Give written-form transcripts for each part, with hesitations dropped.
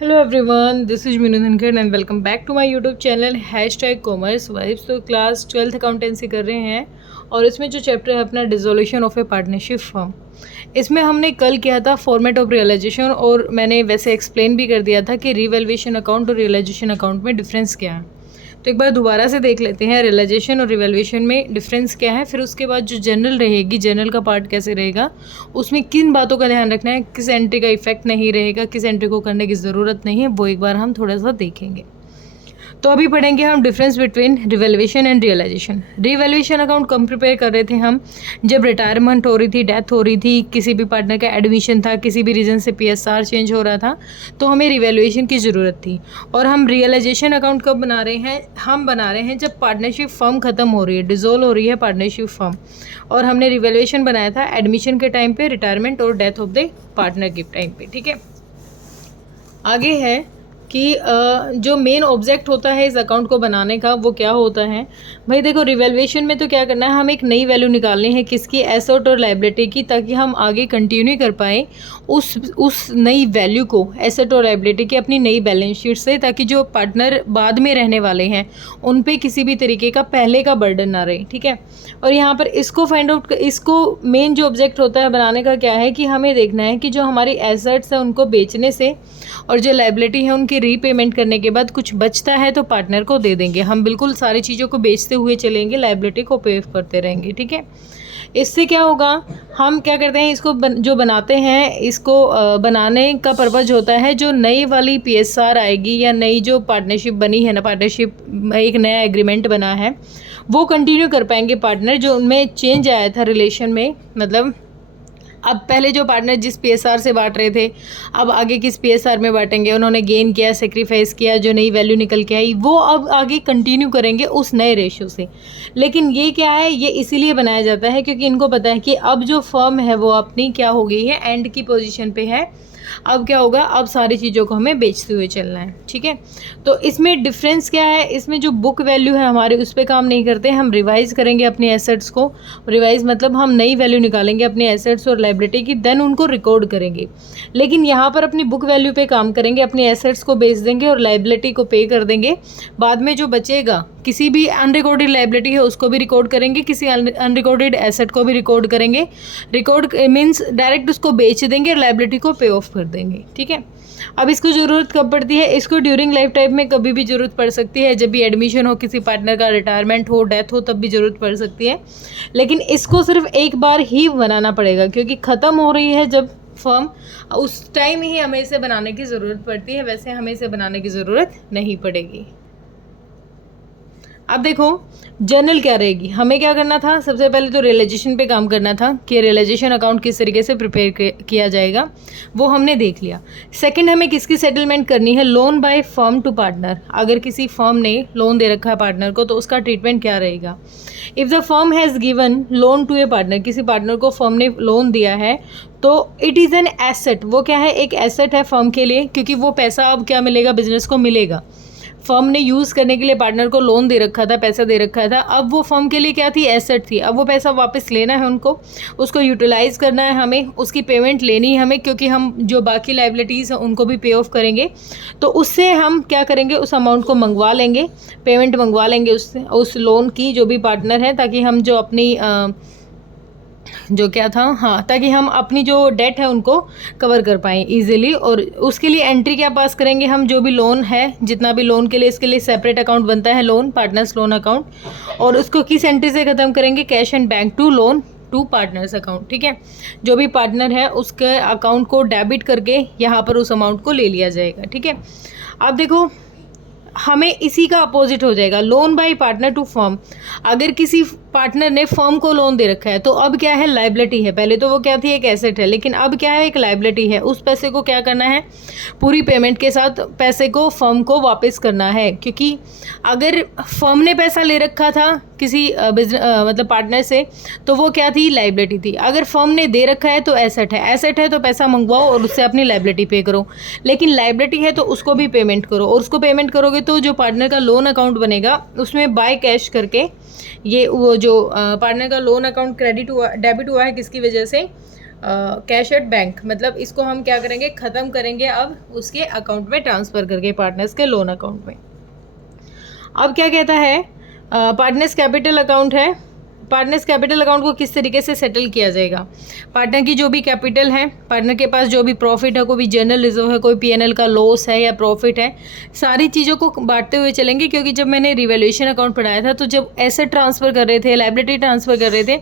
Hello everyone, this is Meenu Dhankhar and welcome back to my YouTube channel #commerce vibes. तो class 12th accountancy कर रहे हैं और इसमें जो चैप्टर है अपना dissolution of a partnership firm, इसमें हमने कल किया था फॉर्मेट ऑफ रियलाइजेशन और मैंने वैसे एक्सप्लेन भी कर दिया था कि रिवैल्यूएशन अकाउंट और रियलाइजेशन अकाउंट में डिफरेंस क्या है। तो एक बार दोबारा से देख लेते हैं रियलाइजेशन और रिवैल्यूएशन में डिफरेंस क्या है, फिर उसके बाद जो जनरल रहेगी, जनरल का पार्ट कैसे रहेगा, उसमें किन बातों का ध्यान रखना है, किस एंट्री का इफेक्ट नहीं रहेगा, किस एंट्री को करने की ज़रूरत नहीं है, वो एक बार हम थोड़ा सा देखेंगे। तो अभी पढ़ेंगे हम difference between revaluation and realisation. Revaluation account कम प्रिपेयर कर रहे थे हम जब रिटायरमेंट हो रही थी, डेथ हो रही थी, किसी भी पार्टनर का एडमिशन था, किसी भी रीज़न से PSR चेंज हो रहा था, तो हमें रिवैल्यूएशन की ज़रूरत थी। और हम रियलाइजेशन अकाउंट कब बना रहे हैं? हम बना रहे हैं जब पार्टनरशिप फर्म ख़त्म हो रही है, डिसॉल्व हो रही है पार्टनरशिप फर्म। और हमने रिवैल्यूएशन बनाया था एडमिशन के टाइम पे, रिटायरमेंट और डेथ ऑफ द पार्टनर के टाइम पे। ठीक है, आगे है कि जो मेन ऑब्जेक्ट होता है इस अकाउंट को बनाने का वो क्या होता है। भाई देखो, रिवैल्यूएशन में तो क्या करना है, हम एक नई वैल्यू निकालनी है किसकी, एसेट और लायबिलिटी की, ताकि हम आगे कंटिन्यू कर पाएँ उस नई वैल्यू को, एसेट और लायबिलिटी की, अपनी नई बैलेंस शीट से, ताकि जो पार्टनर बाद में रहने वाले हैं उन पे किसी भी तरीके का पहले का बर्डन ना रहे। ठीक है, और यहाँ पर इसको फाइंड आउट, इसको मेन जो ऑब्जेक्ट होता है बनाने का क्या है कि हमें देखना है कि जो हमारी एसेट्स है उनको बेचने से और जो लायबिलिटी है उनकी रीपेमेंट करने के बाद कुछ बचता है तो पार्टनर को दे देंगे। हम बिल्कुल सारी चीज़ों को बेचते हुए चलेंगे, लायबिलिटी को पे करते रहेंगे। ठीक है, इससे क्या होगा, हम क्या करते हैं, इसको जो बनाते हैं, इसको बनाने का पर्पज़ होता है जो नई वाली PSR आएगी या नई जो पार्टनरशिप बनी है ना, पार्टनरशिप एक नया एग्रीमेंट बना है, वो कंटिन्यू कर पाएंगे पार्टनर। जो उनमें चेंज आया था रिलेशन में, मतलब अब पहले जो पार्टनर जिस PSR से बांट रहे थे, अब आगे किस PSR में बांटेंगे, उन्होंने गेन किया, सेक्रीफाइस किया, जो नई वैल्यू निकल के आई वो अब आगे कंटिन्यू करेंगे उस नए रेशो से। लेकिन ये क्या है, ये इसीलिए बनाया जाता है क्योंकि इनको पता है कि अब जो फर्म है वो अपनी क्या हो गई है, एंड की पोजीशन पे है। अब क्या होगा, अब सारी चीज़ों को हमें बेचते हुए चलना है। ठीक है, तो इसमें डिफरेंस क्या है, इसमें जो बुक वैल्यू है हमारे उस पर काम नहीं करते, हम रिवाइज करेंगे अपने एसेट्स को। रिवाइज मतलब हम नई वैल्यू निकालेंगे अपने एसेट्स और लायबिलिटी की, देन उनको रिकॉर्ड करेंगे। लेकिन यहाँ पर अपनी बुक वैल्यू पे काम करेंगे, अपने एसेट्स को बेच देंगे और लायबिलिटी को पे कर देंगे। बाद में जो बचेगा, किसी भी अनरिकॉर्डेड लायबिलिटी है उसको भी रिकॉर्ड करेंगे, किसी अनरिकॉर्डेड एसेट को भी रिकॉर्ड करेंगे। रिकॉर्ड मीन्स डायरेक्ट उसको बेच देंगे, लायबिलिटी को पे ऑफ कर देंगे। ठीक है, अब इसको ज़रूरत कब पड़ती है, इसको ड्यूरिंग लाइफ टाइम में कभी भी ज़रूरत पड़ सकती है, जब भी एडमिशन हो किसी पार्टनर का, रिटायरमेंट हो, डेथ हो, तब भी ज़रूरत पड़ सकती है। लेकिन इसको सिर्फ एक बार ही बनाना पड़ेगा क्योंकि ख़त्म हो रही है जब फर्म, उस टाइम ही हमें इसे बनाने की ज़रूरत पड़ती है, वैसे हमें इसे बनाने की ज़रूरत नहीं पड़ेगी। अब देखो जर्नल क्या रहेगी, हमें क्या करना था, सबसे पहले तो रियलाइजेशन पे काम करना था कि रियलाइजेशन अकाउंट किस तरीके से प्रिपेयर किया जाएगा, वो हमने देख लिया। सेकंड, हमें किसकी सेटलमेंट करनी है, loan by firm to partner. अगर किसी फर्म ने लोन दे रखा है पार्टनर को तो उसका ट्रीटमेंट क्या रहेगा। If the firm has given loan to a partner, किसी पार्टनर को फर्म ने लोन दिया है तो इट इज़ एन एसेट, वो क्या है, एक एसेट है फर्म के लिए, क्योंकि वो पैसा अब क्या मिलेगा, बिजनेस को मिलेगा। फर्म ने यूज़ करने के लिए पार्टनर को लोन दे रखा था, पैसा दे रखा था, अब वो फर्म के लिए क्या थी, एसेट थी। अब वो पैसा वापस लेना है उनको, उसको यूटिलाइज़ करना है हमें, उसकी पेमेंट लेनी है हमें, क्योंकि हम जो बाकी लायबिलिटीज़ हैं उनको भी पे ऑफ करेंगे। तो उससे हम क्या करेंगे, उस अमाउंट को मंगवा लेंगे, पेमेंट मंगवा लेंगे उससे, उस लोन की, जो भी पार्टनर है, ताकि हम जो अपनी जो क्या था, हाँ, ताकि हम अपनी जो डेट है उनको कवर कर पाएँ इजीली। और उसके लिए एंट्री क्या पास करेंगे हम, जो भी लोन है, जितना भी लोन के लिए, इसके लिए सेपरेट अकाउंट बनता है, लोन पार्टनर्स लोन अकाउंट, और उसको किस एंट्री से ख़त्म करेंगे, cash and bank to loan to partner's account. ठीक है, जो भी पार्टनर है उसके अकाउंट को डेबिट करके यहाँ पर उस अमाउंट को ले लिया जाएगा। ठीक है, अब देखो हमें इसी का अपोजिट हो जाएगा, loan by partner to firm. अगर किसी पार्टनर ने फर्म को लोन दे रखा है तो अब क्या है, लायबिलिटी है। पहले तो वो क्या थी, एक एसेट है, लेकिन अब क्या है, एक लायबिलिटी है। उस पैसे को क्या करना है, पूरी पेमेंट के साथ पैसे को फर्म को वापस करना है। क्योंकि अगर फर्म ने पैसा ले रखा था किसी मतलब पार्टनर से, तो वो क्या थी, लायबिलिटी थी। अगर फर्म ने दे रखा है तो एसेट है, एसेट है तो पैसा मंगवाओ और उससे अपनी लायबिलिटी पे करो। लेकिन लायबिलिटी है तो उसको भी पेमेंट करो, और उसको पेमेंट करोगे तो जो पार्टनर का लोन अकाउंट बनेगा उसमें बाय कैश करके, ये वो जो पार्टनर का लोन अकाउंट क्रेडिट हुआ, डेबिट हुआ है किसकी वजह से, कैश एट बैंक, मतलब इसको हम क्या करेंगे, ख़त्म करेंगे अब उसके अकाउंट में ट्रांसफ़र करके, पार्टनर्स के लोन अकाउंट में। अब क्या कहता है, पार्टनर्स कैपिटल अकाउंट है, पार्टनर्स कैपिटल अकाउंट को किस तरीके से सेटल किया जाएगा। पार्टनर की जो भी कैपिटल है, पार्टनर के पास जो भी प्रॉफिट है, कोई भी जनरल रिजर्व है, कोई पीएनएल का लॉस है या प्रॉफिट है, सारी चीज़ों को बांटते हुए चलेंगे। क्योंकि जब मैंने रिवैल्यूएशन अकाउंट पढ़ाया था, तो जब एसेट ट्रांसफ़र कर रहे थे, लाइबिलिटी ट्रांसफ़र कर रहे थे,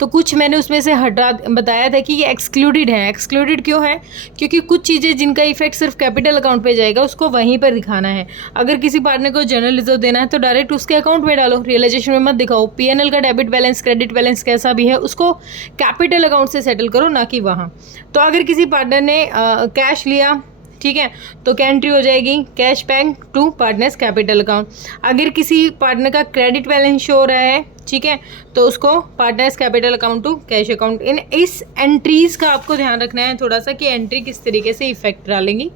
तो कुछ मैंने उसमें से हटा बताया था कि ये एक्सक्लूडेड है। एक्सक्लूडेड क्यों है? क्योंकि कुछ चीज़ें जिनका इफेक्ट सिर्फ कैपिटल अकाउंट पर जाएगा, उसको वहीं पर दिखाना है। अगर किसी पार्टनर को जनरल रिजर्व देना है तो डायरेक्ट उसके अकाउंट में डालो, रियलाइजेशन में मत दिखाओ। पीएनएल का डेबिट बैलेंस, क्रेडिट बैलेंस कैसा भी है, उसको कैपिटल अकाउंट से सेटल करो, ना कि वहाँ। तो अगर किसी पार्टनर ने कैश लिया, ठीक है, तो क्या एंट्री हो जाएगी, cash bank to partner's capital account. अगर किसी पार्टनर का क्रेडिट बैलेंस शो हो रहा है, ठीक है, तो उसको partner's capital account to cash account. इस एंट्रीज का आपको ध्यान रखना है थोड़ा सा, कि एंट्री किस तरीके से इफेक्ट डालेंगी।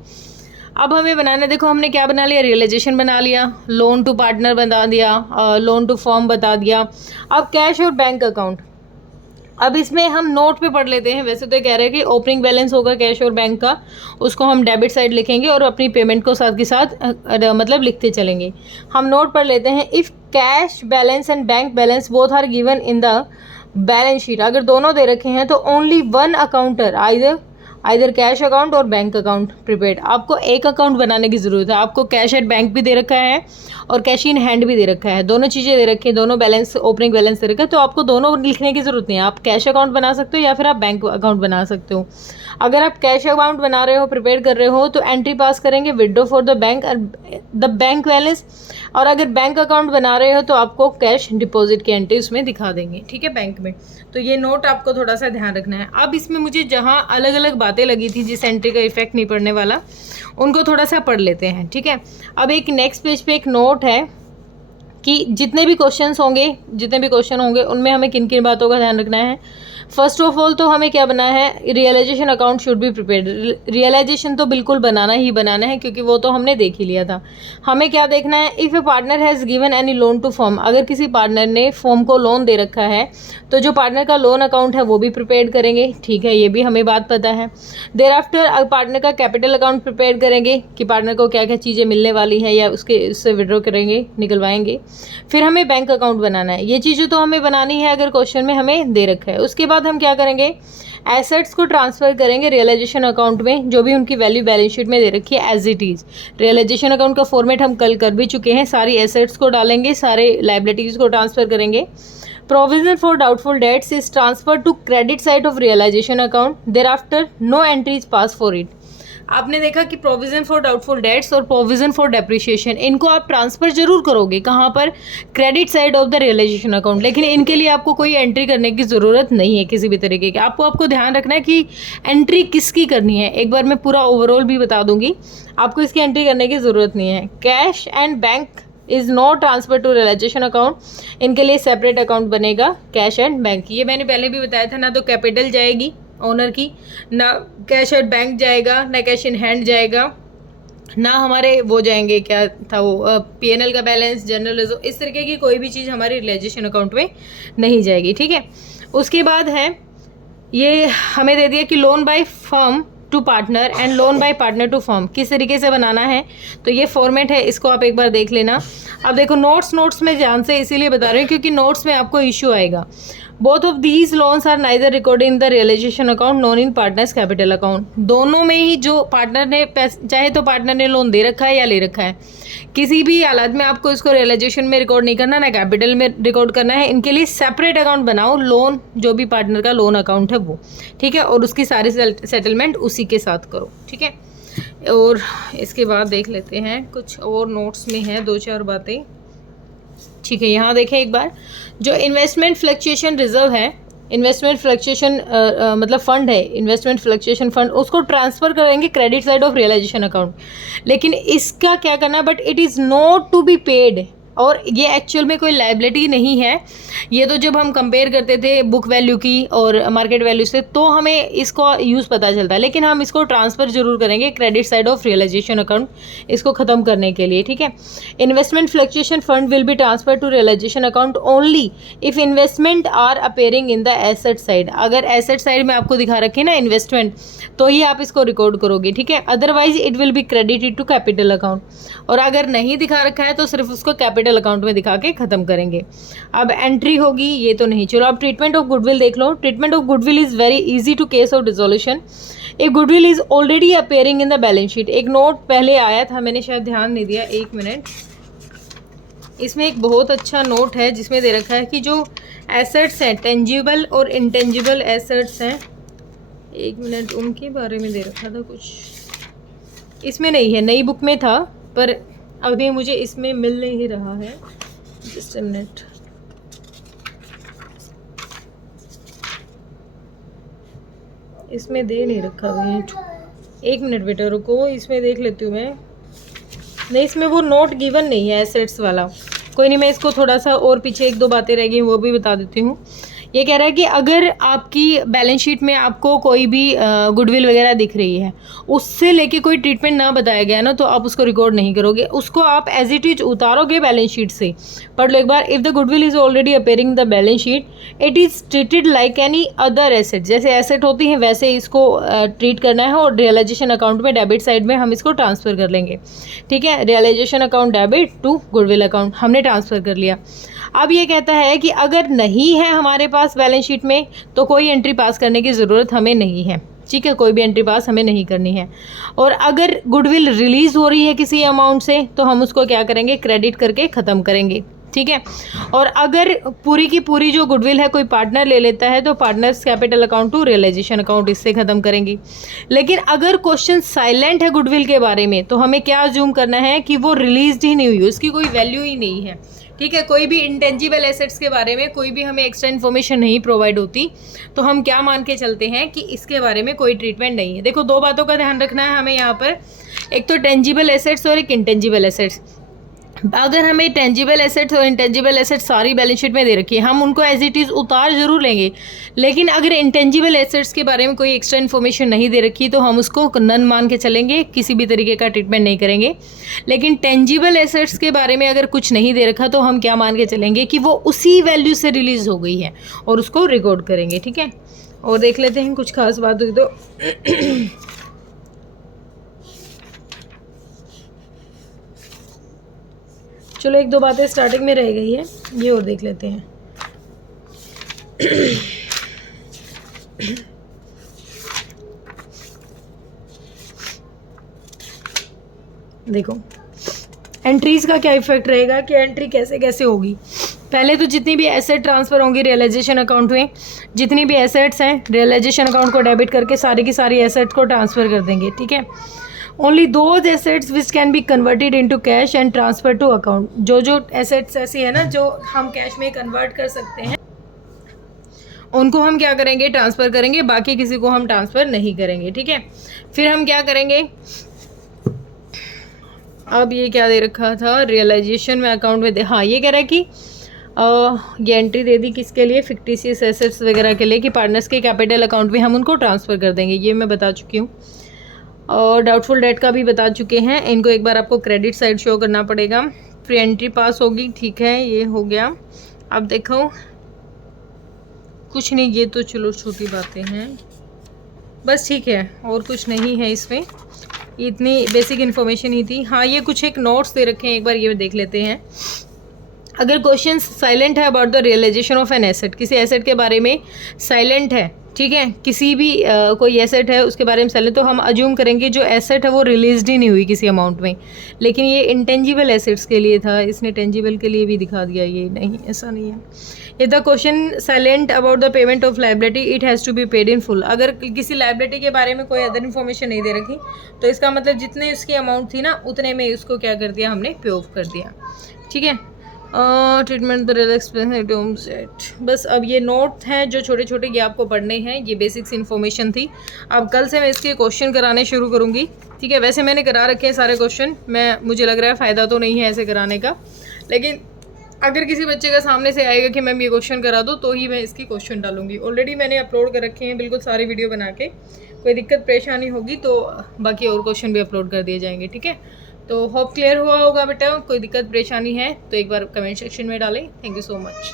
अब हमें बनाना, देखो हमने क्या बना लिया, रियलाइजेशन बना लिया, लोन टू पार्टनर बता दिया, लोन टू फॉर्म बता दिया। अब कैश और बैंक अकाउंट, अब इसमें हम नोट पे पढ़ लेते हैं। वैसे तो कह रहे हैं कि ओपनिंग बैलेंस होगा कैश और बैंक का, उसको हम डेबिट साइड लिखेंगे और अपनी पेमेंट को साथ के साथ मतलब लिखते चलेंगे। हम नोट पढ़ लेते हैं। If cash balance and bank balance both are given in the balance sheet, अगर दोनों दे रखे हैं तो only one accounter, either cash account और बैंक अकाउंट प्रिपेयर्ड। आपको एक अकाउंट बनाने की ज़रूरत है। आपको कैश एट बैंक भी दे रखा है और कैश इन हैंड भी दे रखा है, दोनों चीज़ें दे रखी हैं, दोनों बैलेंस, ओपनिंग बैलेंस दे रखा है, तो आपको दोनों लिखने की ज़रूरत नहीं है। आप कैश अकाउंट बना सकते हो या फिर आप बैंक अकाउंट बना सकते हो। अगर आप कैश अकाउंट बना रहे हो, प्रिपेयर कर रहे हो, तो एंट्री पास करेंगे withdraw for the bank balance, और अगर बैंक अकाउंट बना रहे हो तो आपको कैश डिपॉजिट की एंट्री उसमें दिखा देंगे, ठीक है, बैंक में। तो ये नोट आपको थोड़ा सा ध्यान रखना है। अब इसमें मुझे जहाँ अलग अलग बातें लगी थी जिस एंट्री का इफेक्ट नहीं पड़ने वाला, उनको थोड़ा सा पढ़ लेते हैं, ठीक है। अब एक नेक्स्ट पेज पे एक नोट है कि जितने भी क्वेश्चन होंगे उनमें हमें किन किन बातों का ध्यान रखना है। फर्स्ट ऑफ ऑल तो हमें क्या बनाना है, realisation account should be prepared. Realisation तो बिल्कुल बनाना है, क्योंकि वो तो हमने देख ही लिया था। हमें क्या देखना है, if a partner has given any loan to firm, अगर किसी पार्टनर ने फर्म को लोन दे रखा है तो जो पार्टनर का लोन अकाउंट है वो भी प्रिपेयर करेंगे, ठीक है, ये भी हमें बात पता है। देर आफ्टर पार्टनर का कैपिटल अकाउंट प्रिपेयर करेंगे कि पार्टनर को क्या क्या चीज़ें मिलने वाली हैं या उससे विड्रॉ करेंगे, निकलवाएंगे। फिर हमें बैंक अकाउंट बनाना है। ये चीज़ें तो हमें बनानी है अगर क्वेश्चन में हमें दे रखा है। उसके बाद हम क्या करेंगे, एसेट्स को ट्रांसफ़र करेंगे रियलाइजेशन अकाउंट में, जो भी उनकी वैल्यू बैलेंस शीट में दे रखी है as it is. Realisation account का फॉर्मेट हम कल कर भी चुके हैं। सारी एसेट्स को डालेंगे, सारे लाइबिलिटीज़ को ट्रांसफ़र करेंगे। Provision for doubtful debts is transfer to credit side of realisation account, thereafter no entries pass for it. आपने देखा कि प्रोविज़न फॉर डाउटफुल डेट्स और प्रोविज़न फॉर डेप्रिशिएशन, इनको आप ट्रांसफ़र जरूर करोगे, कहाँ पर, credit side of the realisation account, लेकिन इनके लिए आपको कोई एंट्री करने की ज़रूरत नहीं है किसी भी तरीके की। आपको ध्यान रखना है कि एंट्री किसकी करनी है। एक बार मैं पूरा ओवरऑल भी बता दूंगी, आपको इसकी एंट्री करने की ज़रूरत नहीं है। Cash and bank is not transfer to realisation account, इनके लिए सेपरेट अकाउंट बनेगा कैश एंड बैंक। ये मैंने पहले भी बताया था, ना तो कैपिटल जाएगी ओनर की, ना कैश एट बैंक जाएगा, ना कैश इन हैंड जाएगा, ना हमारे वो जाएंगे, क्या था वो, पीएनएल का बैलेंस, जनरल रिजर्व, इस तरीके की कोई भी चीज़ हमारी रियलाइजेशन अकाउंट में नहीं जाएगी, ठीक है। उसके बाद है, ये हमें दे दिया कि loan by firm to partner and loan by partner to firm किस तरीके से बनाना है। तो ये फॉर्मेट है, इसको आप एक बार देख लेना। अब देखो नोट्स में ध्यान से इसीलिए बता रही हूँ क्योंकि नोट्स में आपको इश्यू आएगा। Both of these loans are neither recorded in the realisation account non in partners capital account. दोनों में ही जो पार्टनर ने चाहे तो पार्टनर ने लोन दे रखा है या ले रखा है, किसी भी हालत में आपको इसको रियलाइजेशन में रिकॉर्ड नहीं करना, ना कैपिटल में रिकॉर्ड करना है। इनके लिए सेपरेट अकाउंट बनाओ, लोन जो भी पार्टनर का लोन अकाउंट है वो, ठीक है, और उसकी सारी सेटलमेंट उसी के साथ करो, ठीक है। और इसके बाद देख लेते हैं कुछ और नोट्स में है 2-4 बातें, ठीक है। यहाँ देखें एक बार, जो इन्वेस्टमेंट फ्लक्चुएशन रिजर्व है, इन्वेस्टमेंट फ्लक्चुएशन मतलब फंड है, इन्वेस्टमेंट फ्लक्चुएशन फंड, उसको ट्रांसफ़र करेंगे credit side of realisation account. लेकिन इसका क्या करना है, but it is not to be paid और ये एक्चुअल में कोई लायबिलिटी नहीं है। ये तो जब हम कंपेयर करते थे बुक वैल्यू की और मार्केट वैल्यू से तो हमें इसका यूज़ पता चलता है, लेकिन हम इसको ट्रांसफ़र जरूर करेंगे credit side of realisation account इसको ख़त्म करने के लिए, ठीक है। Investment fluctuation fund will be transfer to realisation account only if investment are appearing in the asset side. अगर एसेट साइड में आपको दिखा रखे ना इन्वेस्टमेंट, तो ही आप इसको रिकॉर्ड करोगे, ठीक है। Otherwise it will be credited to capital account, और अगर नहीं दिखा रखा है तो सिर्फ उसको कैपिटल अकाउंट में दिखा के ख़त्म करेंगे। अब एंट्री होगी ये तो नहीं। चलो अब ट्रीटमेंट ऑफ गुडविल देख लो। Treatment of goodwill is very easy to case of dissolution. A goodwill is already appearing in the balance sheet. एक नोट पहले आया था, मैंने शायद ध्यान नहीं दिया, एक मिनट। इसमें एक बहुत अच्छा नोट है जिसमें दे रखा है कि जो एसेट्स हैं, टेंजिबल और इंटेंजिबल एसेट्स हैं, एक मिनट, उनके बारे में दे रखा था कुछ, इसमें नहीं है, नई बुक में था पर अभी मुझे इसमें मिल नहीं रहा है। जस्ट अ मिनट, इसमें दे नहीं रखा है। एक मिनट बेटा रुको, इसमें देख लेती हूँ मैं। नहीं, इसमें वो नोट गिवन नहीं है एसेट्स वाला। कोई नहीं, मैं इसको थोड़ा सा और पीछे एक दो बातें रह गई वो भी बता देती हूँ। ये कह रहा है कि अगर आपकी बैलेंस शीट में आपको कोई भी गुडविल वगैरह दिख रही है, उससे लेके कोई ट्रीटमेंट ना बताया गया ना, तो आप उसको रिकॉर्ड नहीं करोगे, उसको आप एज इट इज उतारोगे बैलेंस शीट से। पढ़ लो एक बार। If the goodwill is already appearing the balance sheet, it is treated like any other asset. जैसे एसेट होती हैं वैसे इसको ट्रीट करना है, और रियलाइजेशन अकाउंट में डेबिट साइड में हम इसको ट्रांसफ़र कर लेंगे, ठीक है। Realisation account debit to goodwill account हमने ट्रांसफ़र कर लिया। अब ये कहता है कि अगर नहीं है हमारे पास बैलेंस शीट में तो कोई एंट्री पास करने की ज़रूरत हमें नहीं है, ठीक है, कोई भी एंट्री पास हमें नहीं करनी है। और अगर गुडविल रिलीज़ हो रही है किसी अमाउंट से तो हम उसको क्या करेंगे, क्रेडिट करके ख़त्म करेंगे, ठीक है। और अगर पूरी की पूरी जो गुडविल है कोई पार्टनर ले लेता है तो partners capital account to realisation account इससे ख़त्म करेंगे। लेकिन अगर क्वेश्चन साइलेंट है गुडविल के बारे में तो हमें क्या अज्यूम करना है कि वो रिलीज ही नहीं हुई, उसकी कोई वैल्यू ही नहीं है, ठीक है। कोई भी इंटेंजिबल एसेट्स के बारे में कोई भी हमें एक्स्ट्रा इन्फॉर्मेशन नहीं प्रोवाइड होती तो हम क्या मान के चलते हैं कि इसके बारे में कोई ट्रीटमेंट नहीं है। देखो दो बातों का ध्यान रखना है हमें यहाँ पर, एक तो टेंजिबल एसेट्स और एक इंटेंजिबल एसेट्स। अगर हमें टेंजिबल एसेट्स और इंटेंजिबल एसेट्स सारी बैलेंस शीट में दे रखी है, हम उनको एज इट इज़ उतार जरूर लेंगे, लेकिन अगर इंटेंजिबल एसेट्स के बारे में कोई एक्स्ट्रा इन्फॉर्मेशन नहीं दे रखी तो हम उसको नन मान के चलेंगे, किसी भी तरीके का ट्रीटमेंट नहीं करेंगे। लेकिन टेंजिबल एसेट्स के बारे में अगर कुछ नहीं दे रखा तो हम क्या मान के चलेंगे कि वो उसी वैल्यू से रिलीज़ हो गई है और उसको रिकॉर्ड करेंगे, ठीक है। और देख लेते हैं कुछ खास बात हुई तो चलो एक दो बातें स्टार्टिंग में रह गई है, ये और देख लेते हैं। देखो एंट्रीज का क्या इफेक्ट रहेगा कि एंट्री कैसे कैसे होगी। पहले तो जितनी भी एसेट ट्रांसफ़र होंगी रियलाइजेशन अकाउंट में, जितनी भी एसेट्स हैं रियलाइजेशन अकाउंट को डेबिट करके सारी की सारी एसेट्स को ट्रांसफ़र कर देंगे, ठीक है। Only those assets which can be converted into cash and transfer to account. जो जो एसेट्स ऐसी है ना जो हम कैश में कन्वर्ट कर सकते हैं उनको हम क्या करेंगे, ट्रांसफ़र करेंगे, बाकी किसी को हम ट्रांसफ़र नहीं करेंगे, ठीक है। फिर हम क्या करेंगे, अब ये क्या दे रखा था रियलाइजेशन में अकाउंट में हाँ ये कह रहा है कि ये एंट्री दे दी किसके लिए, फिक्टिशियस एसेट्स वगैरह के लिए, कि पार्टनर्स के कैपिटल अकाउंट में हम उनको ट्रांसफ़र कर देंगे, ये मैं बता चुकी हूँ। और डाउटफुल डेट का भी बता चुके हैं, इनको एक बार आपको क्रेडिट साइड शो करना पड़ेगा, फिर एंट्री पास होगी, ठीक है, ये हो गया। अब देखो कुछ नहीं, ये तो चलो छोटी बातें हैं बस, ठीक है, और कुछ नहीं है इसमें, इतनी बेसिक इन्फॉर्मेशन ही थी। हाँ ये कुछ एक नोट्स दे रखे हैं, एक बार ये देख लेते हैं। अगर क्वेश्चन साइलेंट है about the realization of an asset, किसी एसेट के बारे में साइलेंट है, ठीक है, किसी भी कोई एसेट है उसके बारे में साइलेंट, तो हम अज्यूम करेंगे जो एसेट है वो रिलीज ही नहीं हुई किसी अमाउंट में। लेकिन ये इंटेंजिबल एसेट्स के लिए था, इसने टेंजिबल के लिए भी दिखा दिया, ये नहीं, ऐसा नहीं है। If the question silent about the payment of liability it has to be paid in full. अगर किसी लाइबिलिटी के बारे में कोई अदर इन्फॉर्मेशन नहीं दे रखी तो इसका मतलब जितने उसकी अमाउंट थी ना उतने में उसको क्या कर दिया, हमने पे ऑफ कर दिया, ठीक है। Treatment the real expense set, बस अब ये नोट हैं जो छोटे छोटे ये आपको पढ़ने हैं, ये बेसिक्स इन्फॉर्मेशन थी। अब कल से मैं इसके क्वेश्चन कराने शुरू करूँगी, ठीक है। वैसे मैंने करा रखे हैं सारे क्वेश्चन, मुझे लग रहा है फ़ायदा तो नहीं है ऐसे कराने का, लेकिन अगर किसी बच्चे का सामने से आएगा कि मैम ये क्वेश्चन करा दो तो ही मैं इसकी क्वेश्चन डालूंगी। ऑलरेडी मैंने अपलोड कर रखे हैं बिल्कुल सारी वीडियो बना के, कोई दिक्कत परेशानी होगी तो बाकी और क्वेश्चन भी अपलोड कर दिए जाएंगे, ठीक है। तो होप क्लियर हुआ होगा बेटा, कोई दिक्कत परेशानी है तो एक बार कमेंट सेक्शन में डालें। Thank you so much.